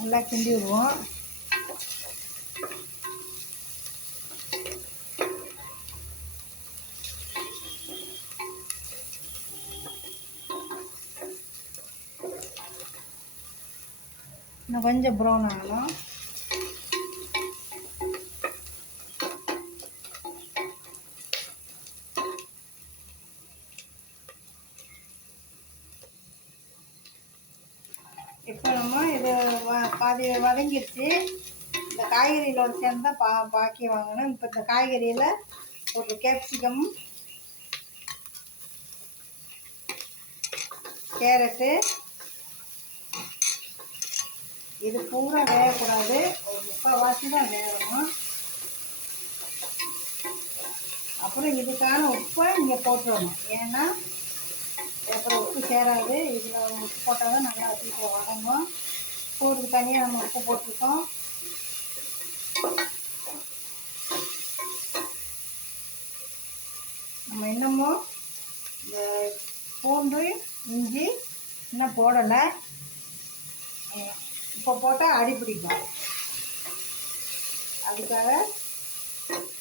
நல்லா கிண்டி விடுவோம் இன்னும் கொஞ்சம் ப்ரௌன் ஆகணும் இப்போ நம்ம இது வ- பாதி வதங்கிடுச்சு இந்த காய்கறிகளோட சேர்ந்து தான் பா பாக்கி வாங்கணும் இப்போ இந்த காய்கறியில் ஒரு கேப்சிகம் கேரட்டு இது பூரா வேகக்கூடாது. ஒரு முக்கால்வாசி தான் வேகணும். அப்புறம் இதுக்கான உப்பை இங்கே போட்டுடணும். ஏன்னா அப்புறம் உப்பு சேராது. இதில் உப்பு போட்டால் தான் நல்லா சீக்கிரம் வதங்கும் சோறுக்கு தனியாக நம்ம உப்பு போட்டிருக்கோம். நம்ம இன்னமும் இந்த பூண்டு இஞ்சி இன்னும் போடலை. இப்போ போட்டால் அடி பிடிக்கும். அதுக்காக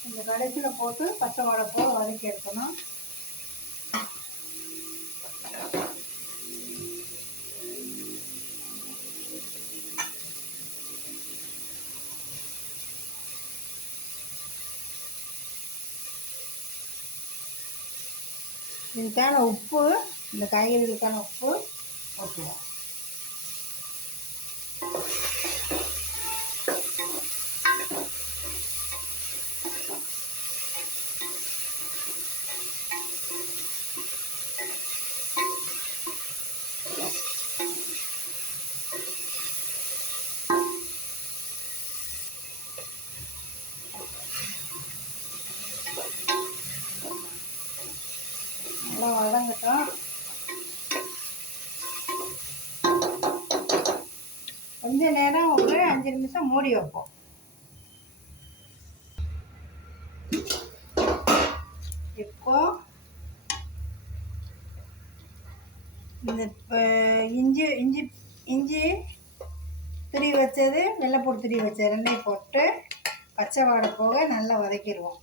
இந்த கடைசியில் போட்டு பச்சை வாழை வதக்கி எடுக்கணும். இதுக்கான உப்பு இந்த காய்கறிகளுக்கான உப்பு போட்டுவோம் நல்லா கொஞ்ச நேரம் ஒரு அஞ்சு நிமிஷம் மூடி வைப்போம். இப்போ இந்த இஞ்சி இஞ்சி இஞ்சி துரி வச்சது வெள்ளைப்பூடு துரி வச்சது ரெண்டையும் போட்டு பச்சை வாடை போக நல்லா வதக்கிடுவோம்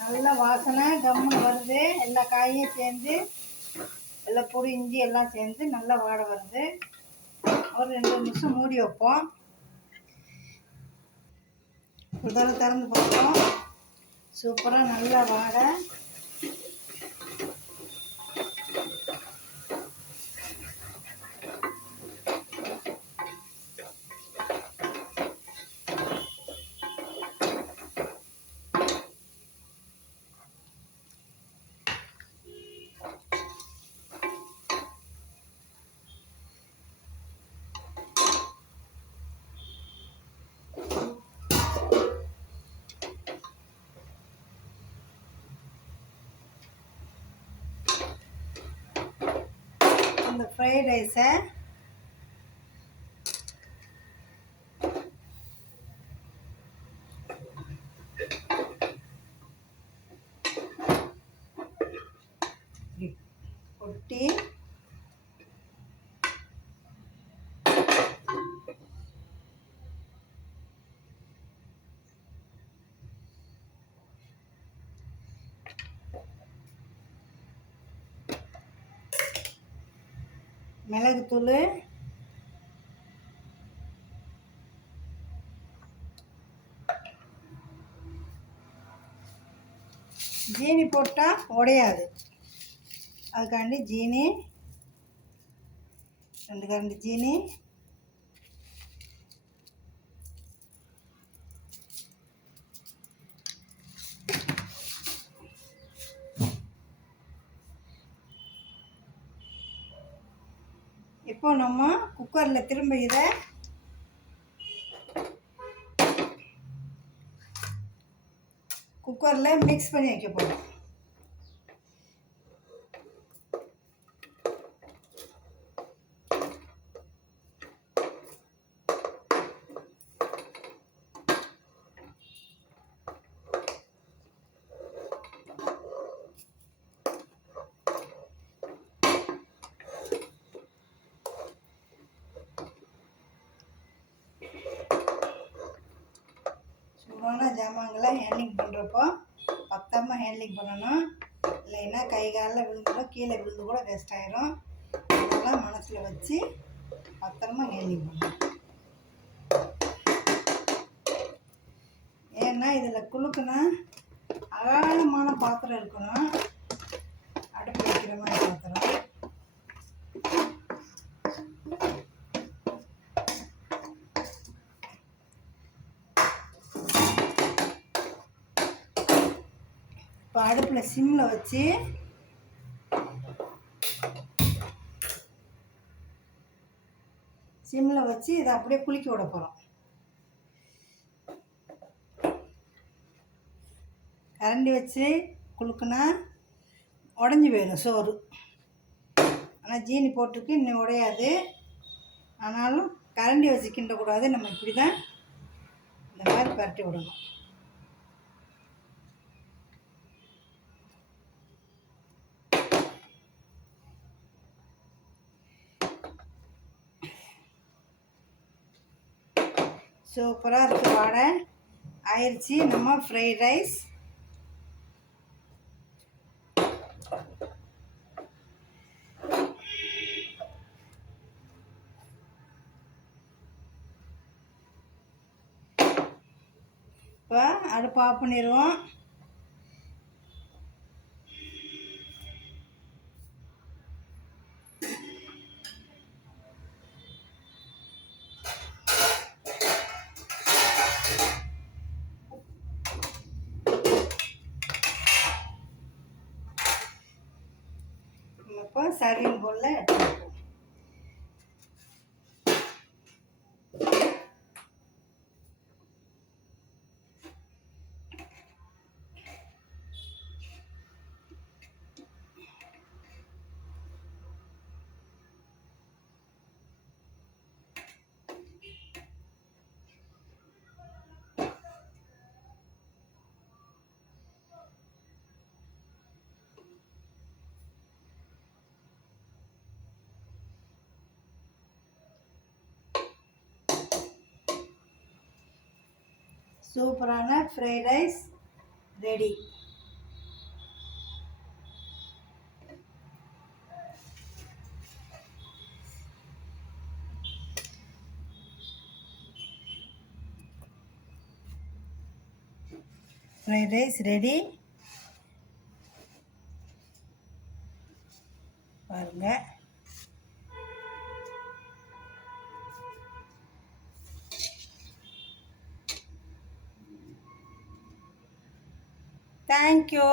நல்ல வாசனை கம்முன்னு வருது. எல்லா காயும் சேர்ந்து எல்லா பொடி இஞ்சி எல்லாம் சேர்ந்து நல்லா வாடை வருது. ஒரு ரெண்டு நிமிஷம் மூடி வைப்போம். ஒரு தடவை திறந்து பார்ப்போம் சூப்பராக நல்லா வாடை. ஃப்ரைட் ரைஸை ஒட்டி மிளகுத்தூள் ஜீனி போட்டால் உடையாது. அதுக்காண்டி ஜீனி ரெண்டு கரண்டி ஜீனி. இப்போ நம்ம குக்கரில் திரும்ப இதை குக்கரில் மிக்ஸ் பண்ணி வைக்க போகிறோம் நல்லா ஹேண்ட்லிங் பண்ணுறப்போ பத்தமாக ஹேண்ட்லிங் பண்ணணும். இல்லைன்னா கை காலில் விழுந்துடும் கீழே விழுந்து கூட வேஸ்ட் ஆயிரும். அதெல்லாம் மனசில் வச்சு பத்திரமா ஹேண்ட்லிங் பண்ணணும். ஏன்னா இதில் குழுக்குனா அகாலமான பாத்திரம் இருக்கணும். அடுப்பு வைக்கிற மாதிரி பாத்திரம். இப்போ அடுப்பில் சிம்மில் வச்சு சிம்மில் வச்சு இதை அப்படியே குளிக்க விட போகிறோம். கரண்டி வச்சு குலுக்குனா உடஞ்சி போயிடும் சோறு. ஆனால் ஜீனி போட்டுருக்கு இன்னும் உடையாது. ஆனாலும் கரண்டி வச்சு கிண்டக்கூடாது. நம்ம இப்படி தான் இந்த மாதிரி பரட்டி விடணும். சூப்பராக இருக்குது வாடை. ஆயிடுச்சு நம்ம ஃப்ரைட் ரைஸ் இப்போ அடுப்பு ஆஃப் பண்ணிடுவோம் இப்போ சர்விங் போல் எடுத்துப்போம் சூப்பரான fried rice ready fried rice ready பாருங்கள் தேங்க்யூ